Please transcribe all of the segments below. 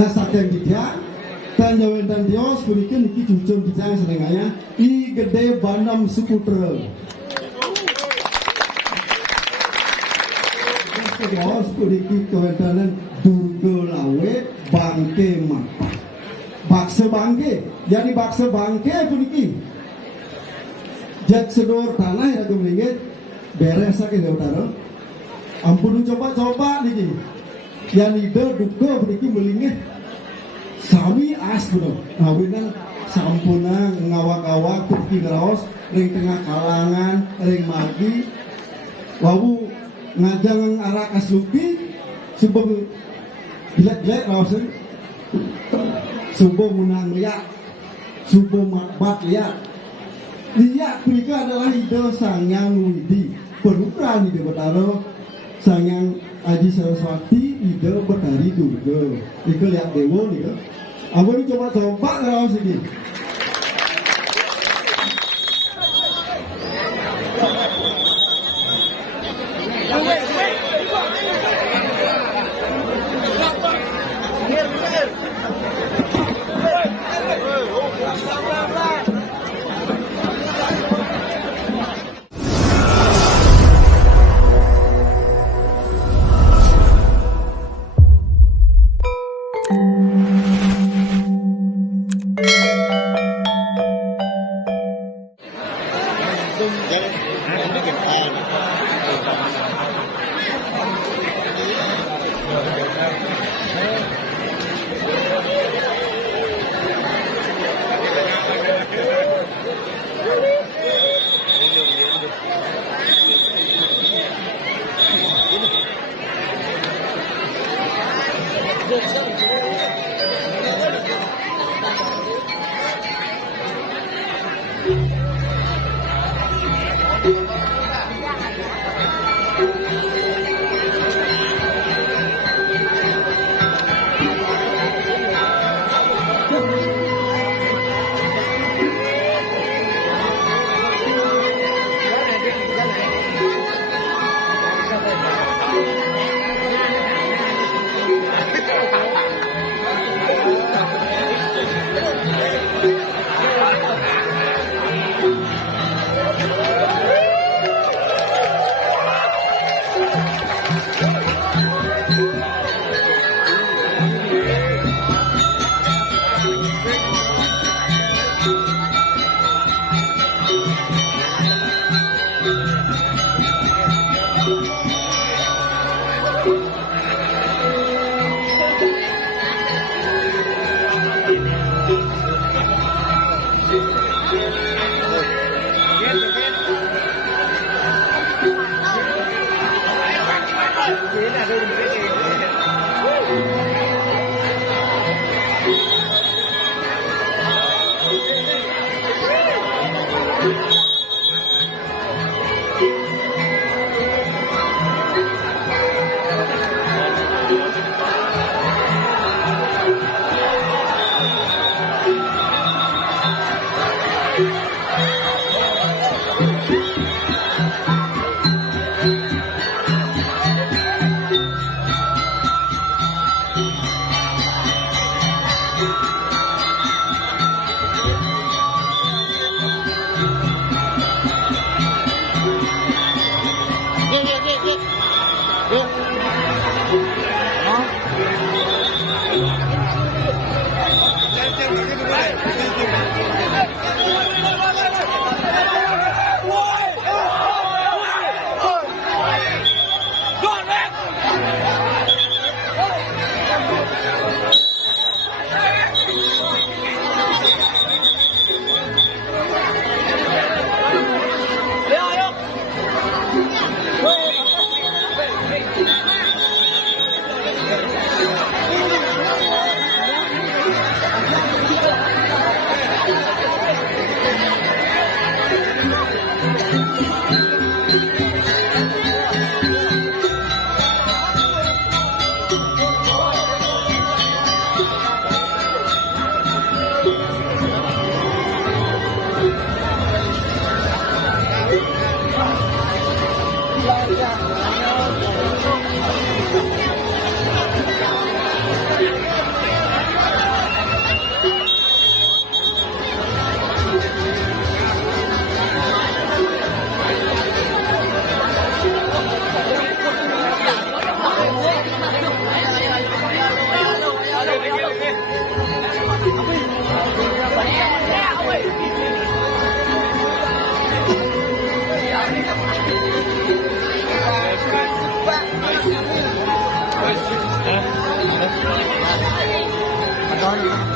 Nah saking tidak dan jawen dan dios berikan iki jujur bijang senenganya I gede bandam skuter. Dios berikan kewentanan durga lawe bangke mapak. Bakso bangke, jadi bakso bangke berikan. Jat sedor tanah ya kemudian beres sakit ya utara. Ampun coba nih. Yang ide duka berikan melingih. Sami as betul. Awinan sampuna ngawak-awak pergi ngeraos ring tengah kalangan ring magi. Wawu ngajang arah kaslupi subeng jelek-jelek raosan. Subeng menang liat. Subeng makbat liat. Liat mereka adalah ide Sangyang Widi. Berukuran ide betara Sangyang Aji Saraswati ide betari durga. Ika lihat dewa nih kan. Ampun coba-coba kalau sini. Hallelujah.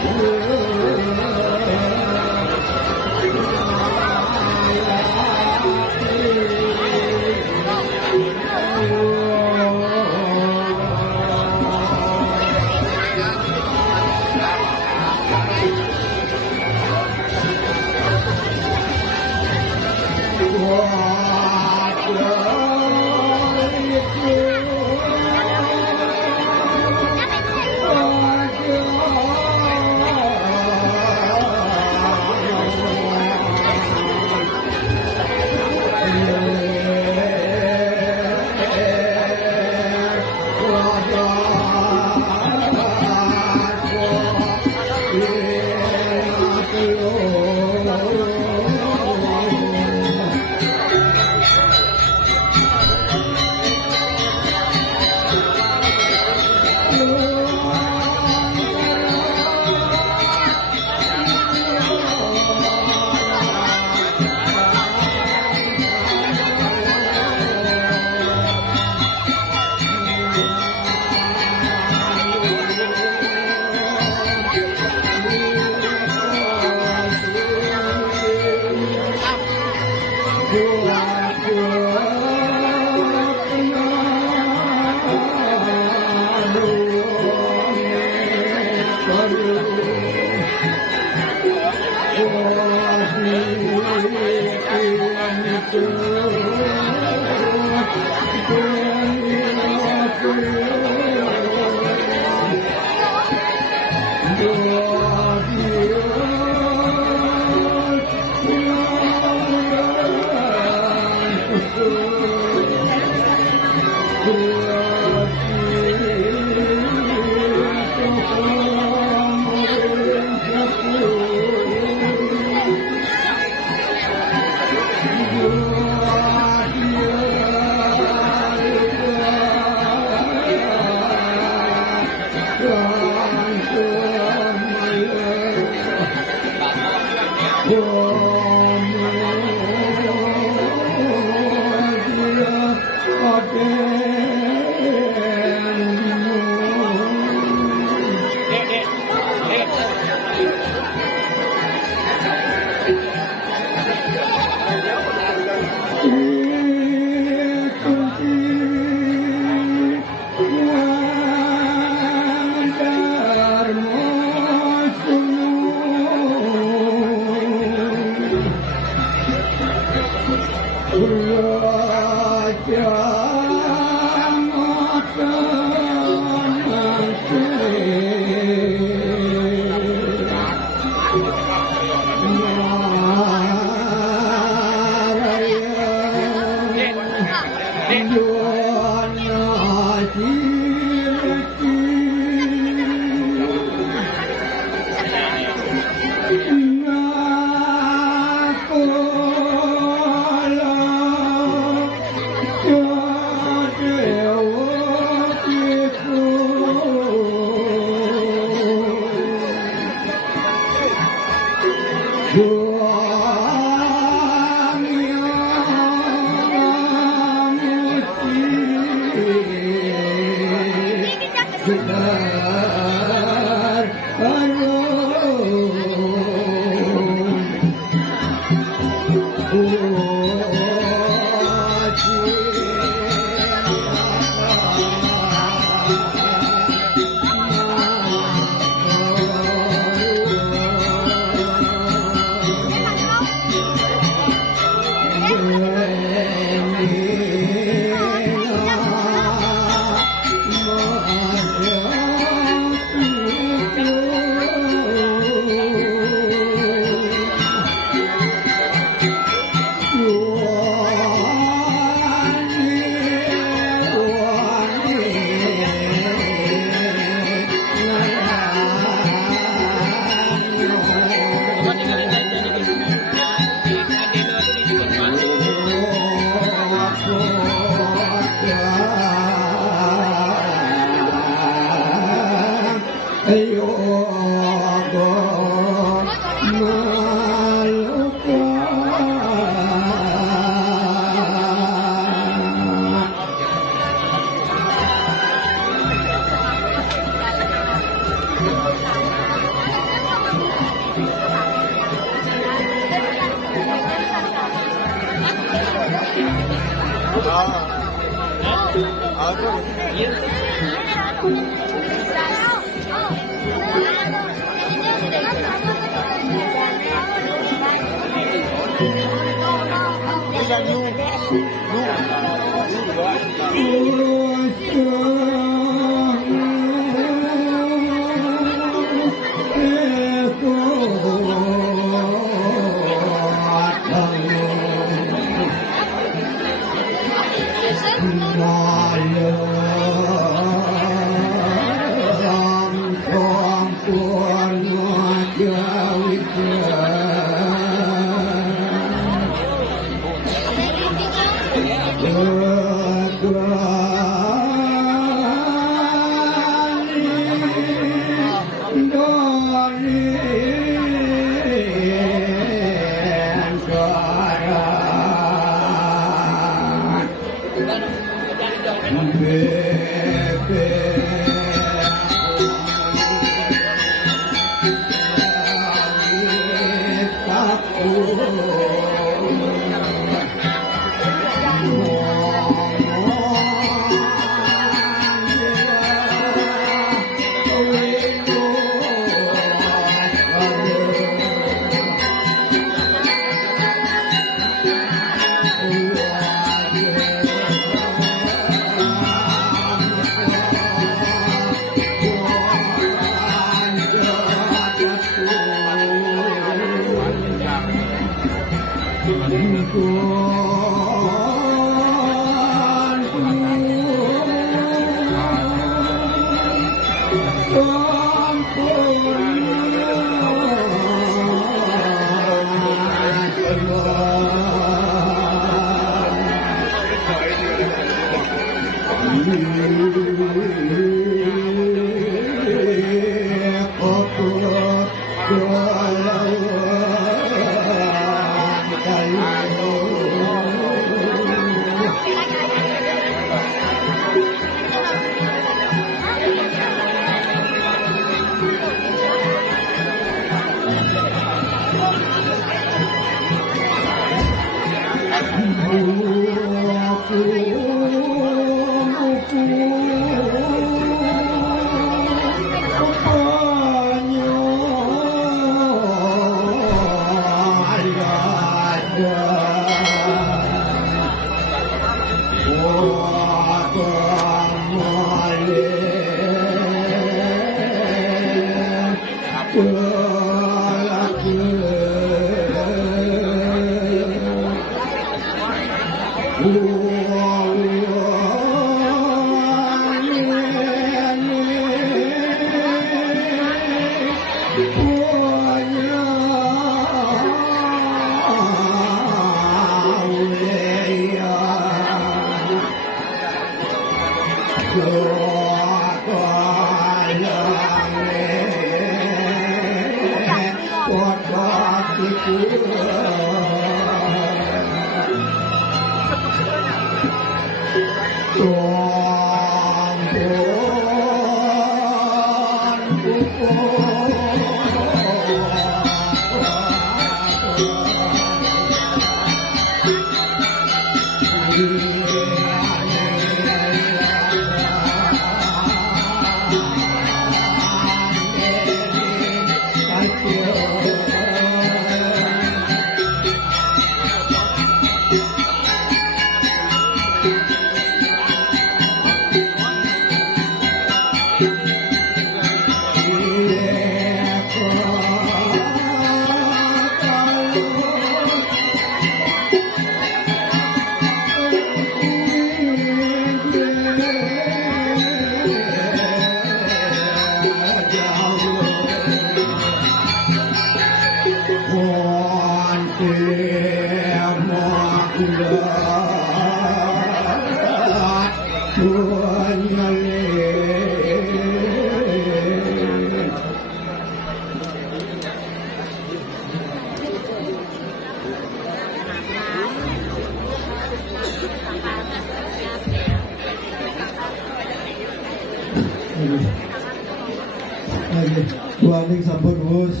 Buaning sampun wis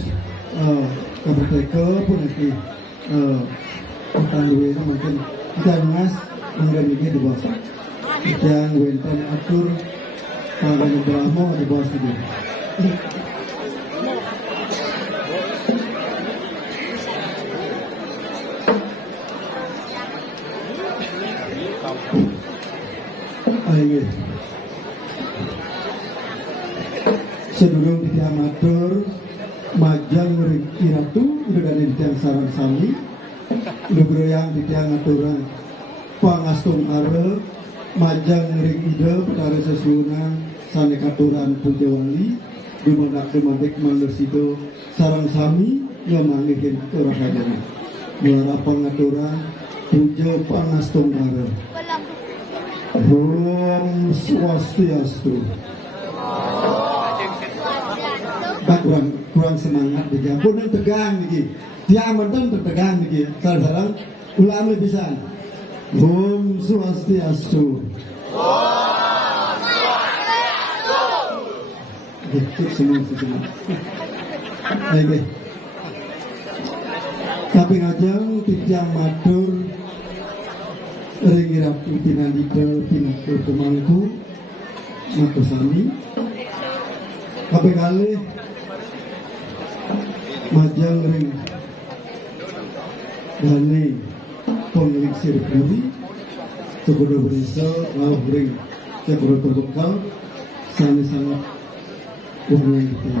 kemerdekaan pun iki utang duwe mungkin dan mas mangga iki di bawah yang wenten atur para Brahmo di bawah itu. Ayo. Sedurung di amatur majang iratu udah dari tiang sarang sami yang di tiang aturan pangastung are majang ring ide perkara sesuunan sane katuran puja wali dumadak mandur sido sarang sami yang mangihin orang kajana melarapang aturan puja pangastung are Om Swastiastu. Kurang semangat dia pun yang tegang nih dia aman tertegang nih sekarang ulama bisa Om Swastiastu gitu semua baik tapi ngajeng tijang matur ringi rapi pinalida pinatur pemangku matur sami kabeh kalih majang ring dane pengliksir puri sekolah berisa lauh ring sekolah terbekal sani sangat umum kita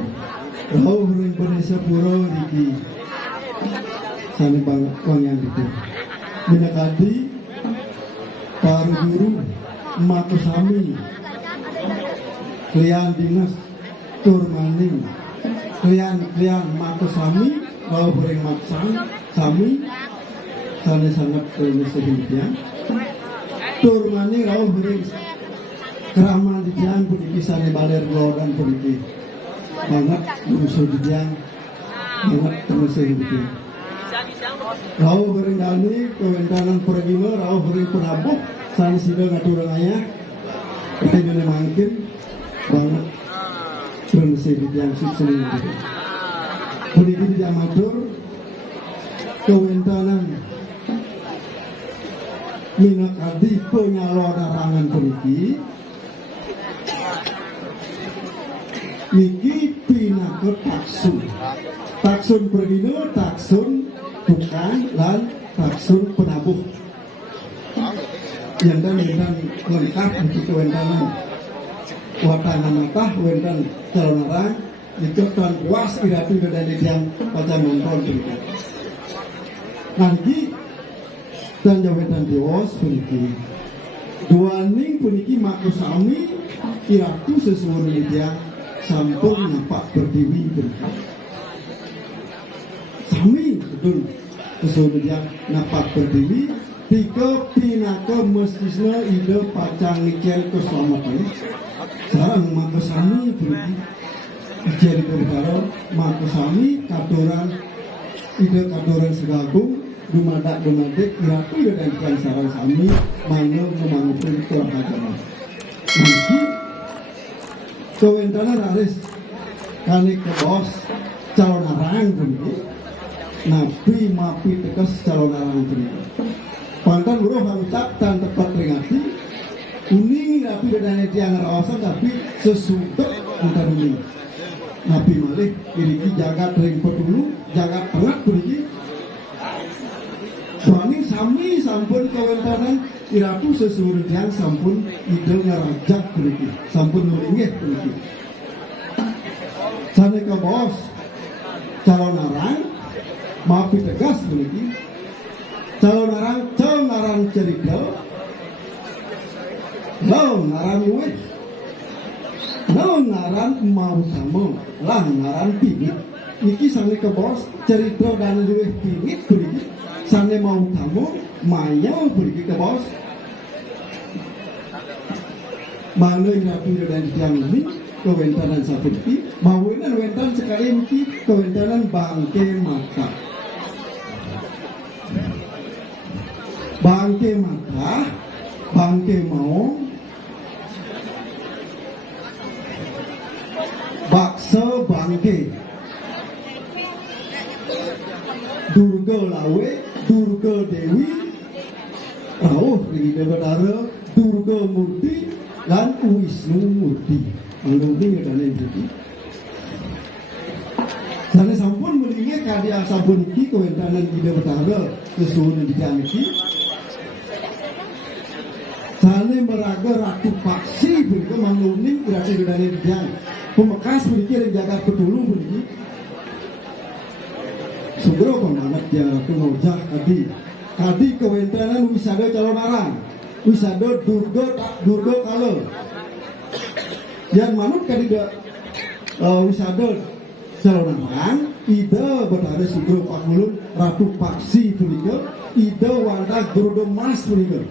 lauh ring berisa pura iki sani banget wangian kita minakadi para guru matu sami klian dinas tur maning klian matu sami mau bering maksang sami sana sangat bersedia tur maning mau bering keramal di jalan pun sana baler dan politik banget musuh di jalan banget bersedia rau bering dani kewentanan pergima rau bering penabuk sana sida ngatur ayah kita juga mungkin banget bersedia yang sukses itu politik di amatur kewentanan minakadi penyalodarangan politik niki pinake taksun pergino taksun bukan lan taksun penabuh yang dan lengkap di kewentanan watana matah wendan calonarang itu tuan puas iratu dari yang pada nonton itu nanti dan jawetan dios puniki duaning puniki maku sami iratu sesuai dia sampun nampak berdiri puniki sami betul sesuai dia nampak berdiri tiga pinaka mestisna ide pacang ngicel keselamatan sekarang maku sami puniki jadi berbaro maku sami katuran ide kadoran segagung dumadak dumadik iratu ide dan sarang sami mana memangupun keluarga agama nanti kewentanan harus kani ke bos calon arang begitu nabi mapi tekas calon arang begitu pantan buruh mengucap dan tepat peringati uning nabi dan tiang rawasan tapi sesudah antar uning nabi malih iriki jagat ring dulu jagat tengah beriki soalnya sami sampun kewentanan iratu sesuruh yang sampun ide ngarajak beriki sampun meringih beriki sana ke bos calon arang mapi tegas beriki calon arang cerita lo ngaran luwe lo ngaran mau kamu lah ngaran pingit niki sana ke bos cerita dan luwe pingit beriki sana mau kamu mayau beriki ke bos mana yang ratu dan tiang ini kewentanan seperti mawinan wentan sekali mungkin kewentanan bangke mata bangke mau bakso bangke durga lawe durga dewi rauh ini debatara durga murti dan wisnu murti mengundi dan itu sana sampun melingi karya sampun iki kewentanan ide betara kesuhun di iki sana meraga ratu paksi begitu mengundi berarti dari dia pemekas begitu jaga ketulu begitu segera pemanat dia ratu ngojak tadi kewentanan wisada calon arang wisada durga kala yang manut kadida wisada calon arang ide betara segera pakulun ratu paksi begitu ide wanda gurudo mas begitu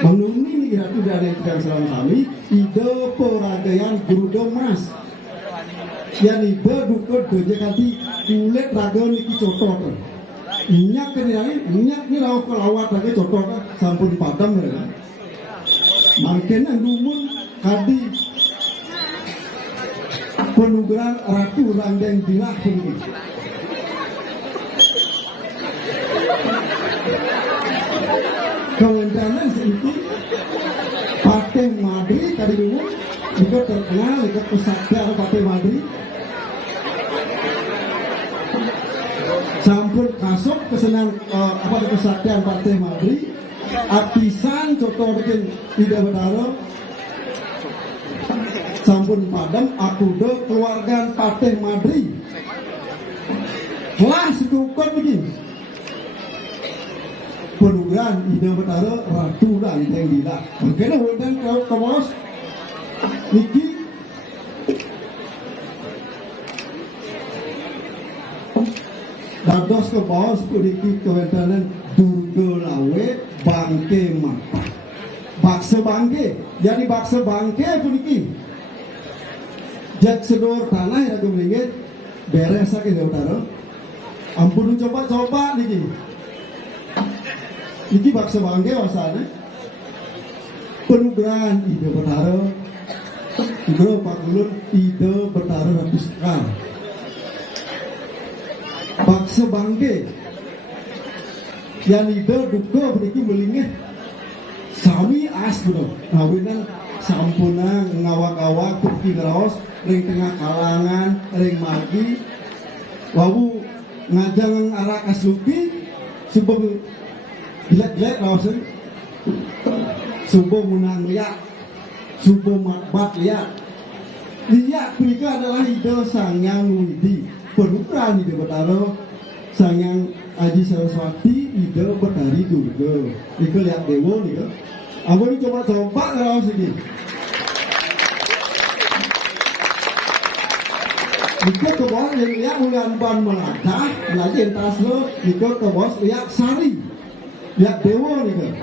menuni nih ratu dari yang selama kami ide peragaian gurudo mas yang ide duka doje kanti kulit raga niki cotot minyak ni lauk kelawat lagi cotot sampun padam ya kan makin dumun kadi penugaran ratu randeng dilah ini kewentanan itu Patih Madri tadi dulu juga terkenal dekat kesaktian Patih Madri sampun kasok kesenang kesaktian Patih Madri artisan contoh bikin tidak betara sampun padam aku do keluarga Patih Madri kelas dukun begini penugaran ide betara ratu dan yang tidak makanya wendan ke bos niki dados ke bos niki kewentanan durga lawe bangke mata bakso bangke jadi bakso bangke niki jat sedor tanah ya kemudian beres sakit ya utara ampun coba niki iki bakso bangke wasane penugaran ide betara ide pakulun ide betara ratu sekar bakso bangke yang ide duka beriki melingih sami as betul ngawinan sampuna ngawak-awak kurki ngeraos ring tengah kalangan ring magi wawu ngajang arah kaslupi sebab jelek-jelek lawasan subuh munang liat subuh makbat liat perika adalah ide sangyang widi penukaran ide betara sangyang Aji Saraswati ide betari durga ide liat dewa nih aku ini coba lawas ini Iko ke bawah yang liat ulian ban melata belajar entas lo Iko ke bawah liat sari lihat dewa nih kan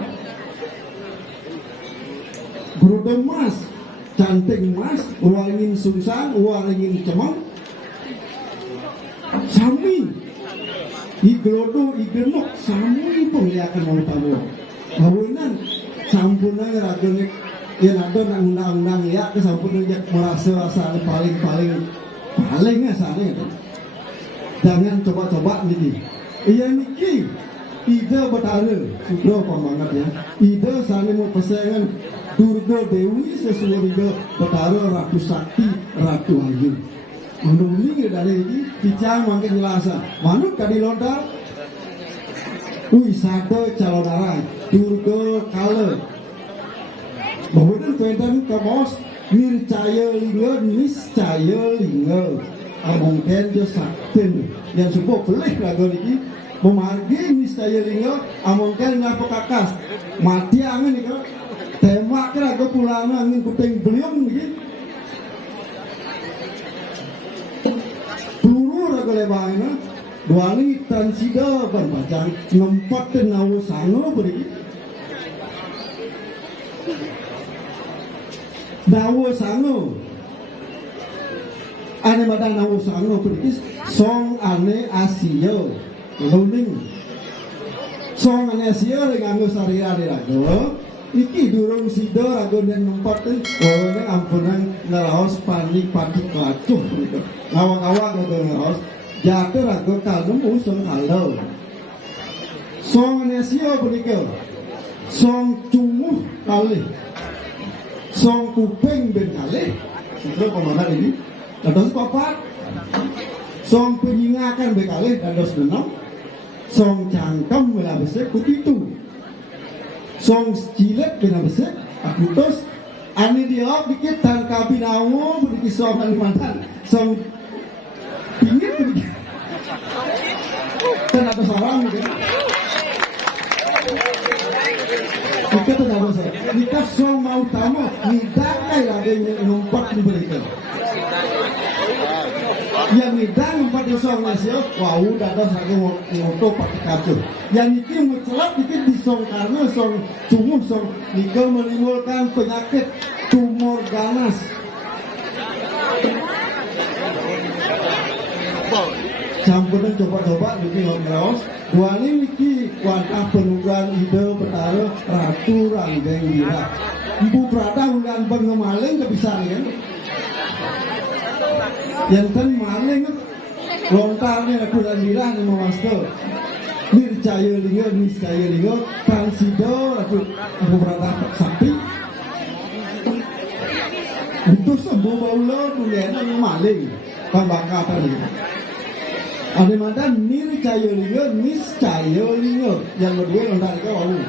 berudah emas cantik emas waringin sungsang waringin cemang sami iglodo igenok sami pengliakan mau tamu bawanan sampunan ragone yang ada nang undang-undang ya kesampunan merasa rasa paling sana itu jangan coba-coba niki iya niki ide betara sudah pembangat ya ide sana mau pesengan Durga Dewi sesuai ide betara Ratu Sakti Ratu Ayu menunggu dari ini dicang makin jelasan manut kadi lontar wisata calon arah Durga Kala bahudan pendan ke bos nircaya lingga niscaya lingga amongken jo sakten yang sebuah pelih lagu ini memargi niscaya lingga amongken ngapa kakas mati angin ini kan tembak kira ke pulang angin kuping beliung ini peluru ragu lebahnya dua ini transida berbacang ngempat nawa sango beri nawa sango ane badan nawa sango beri song ane Asia luning song ane Asia dengan sari ada ragu iki durung sida ragu dan ngempat ini ampunan ngelaos panik kacuh ngawang-ngawang ragu ngelaos jatuh ragu kalem usung kalau song Asia berikut song cumuh kali song kuping ben kali itu komandan ini dan dos papat song penyingakan bekali dan dos denam song cangkem bela besek kutitu song cilet bela besek akutos ani diop dikit dan kabinawo berdiki song Kalimantan song pingit berdiki dan ada seorang gitu kita tidak bisa kita song mau tamu nidakai lagi numpak diberikan yang nidang numpak di song nasio wah udah ada lagi ngoto pakai kacau yang itu mencelap dikit di song karena song cumuh song nikah menimbulkan penyakit tumor ganas campuran coba-coba bikin ngobrol dua ini Niki wantah penugaran ide betara Ratu Ranggeng Wira Empu Prata undang pengemaling kebiasaan kan yang kan maling lontarnya Ratu Ranggeng Wira yang memaster nircaya lingga niscaya lingga transida Ratu Empu Prata Sakti untuk sembuh baula dunia maling pembaka apa nih ada mana nircaya lingga niscaya lingga yang berdua lontar ke wawu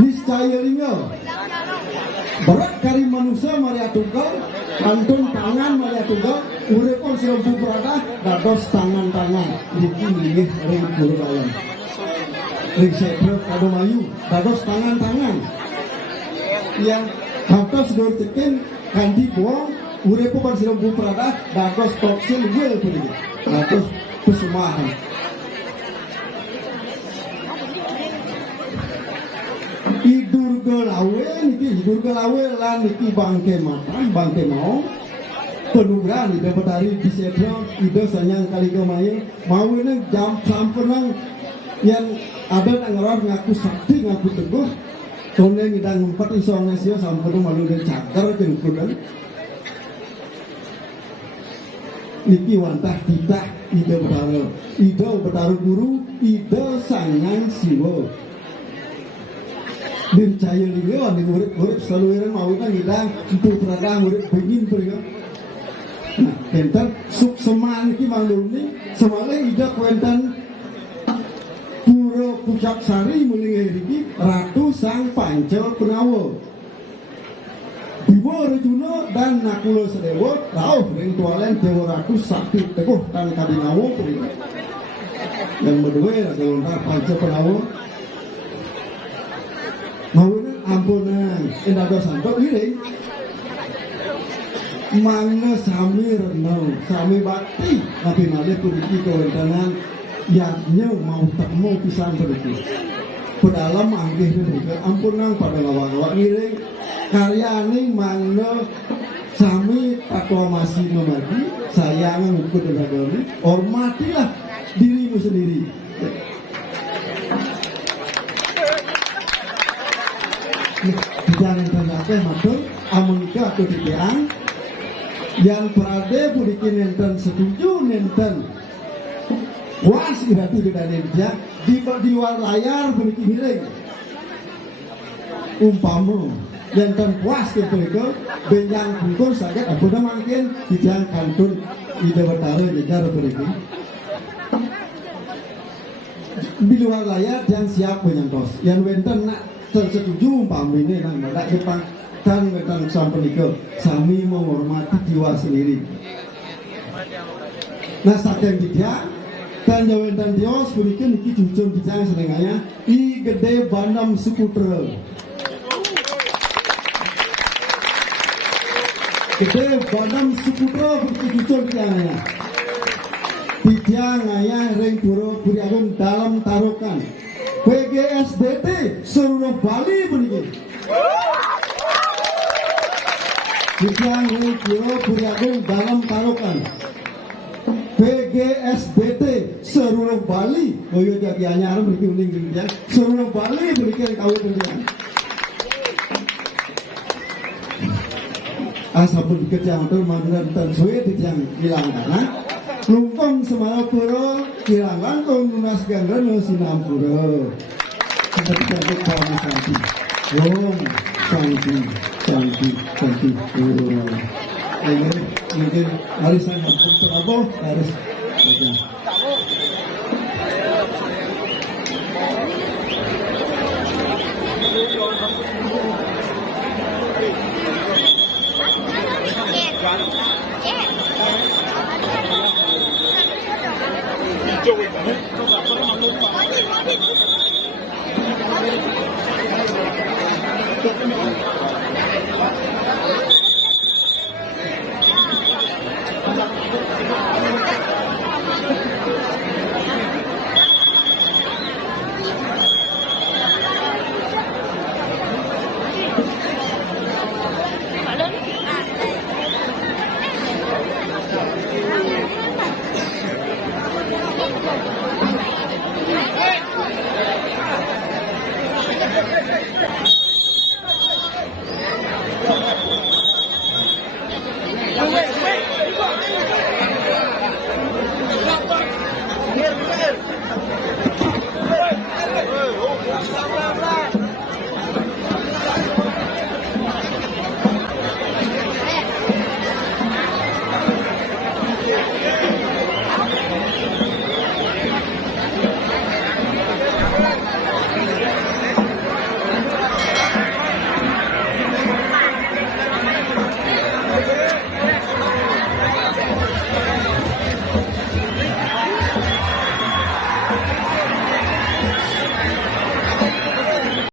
niscaya lingga berat kari manusia Maria Tunggal kantun tangan Maria Tunggal urepon serempu berada dados tangan-tangan diki lingih ring guru dalam ring sepro kado mayu dados tangan-tangan yang kantos dur tekin kandi buang urepo pan siram bu prada dados toksil wel pun dados pesumahan Durga lawe lan iki bangke matang bangke mau penugaran ide betari disetro ide sanyang kali kemayu mau ini jam sampenang yang ada nang ngaku sakti ngaku teguh tone ngidang empat iso ngasio sampun malu dan cagar kengkudan niki wantah titah ide betara guru ide sanyang siwo nircaya lingga nih murid selalu yang mau kan ngidang untuk berada murid begin pergi nah kentan suk seman ki manglung ni semale ide kuentan Pura Pucak Sari mulai Ratu Sang Panca Penawa Bima Rejuna dan Nakula Sedewa Rauh ring tualen Dewa Ratu Sakti Teguh dan Kabinawa yang berdua ada lontar Panca Penawa maunya ampunan endah santo ini mana sami renau sami bakti tapi malah pergi kewenangan yaknya mau tak mau pisang berdua pedalam anggih berdua ampunan pada lawak-lawak ini karya ini mana sami proklamasi memati, sayangan hukum dan agama, hormatilah dirimu sendiri. Jangan ternyata matur amonika atau dipeang yang berada berikin nenten setuju nenten puas berarti dengan dia di luar layar berikin miring umpamu yang puas ke mereka benjang bungkus saja apa makin dijang kantun di Dewatara jajar berikin di luar layar yang siap menyentos yang wenten nak tersetuju umpamu ini nang ada Jepang kan wenten sampai ke sami menghormati jiwa sendiri. Nah saking dia kan jawentan dios berikan iki jujur bijang senenganya I gede bandam Suputra. Gede bandam Suputra berikan jujur bijangnya. Bijang ayah ring pura Buriagung dalam tarukan. PGSDT seluruh Bali berikan. Bijang ring pura Buriagung dalam tarukan. PGSDT seluruh Bali, boyo jadi anyar beri uling dia, seluruh Bali berikan kau dia. Asapun kerja motor mandan suwe yang hilang karena lumpang semara pura hilang langkong lunas gangren sinam pura. Seperti kata kamu santi, santi. Ini mungkin warisan yang terabah harus baca.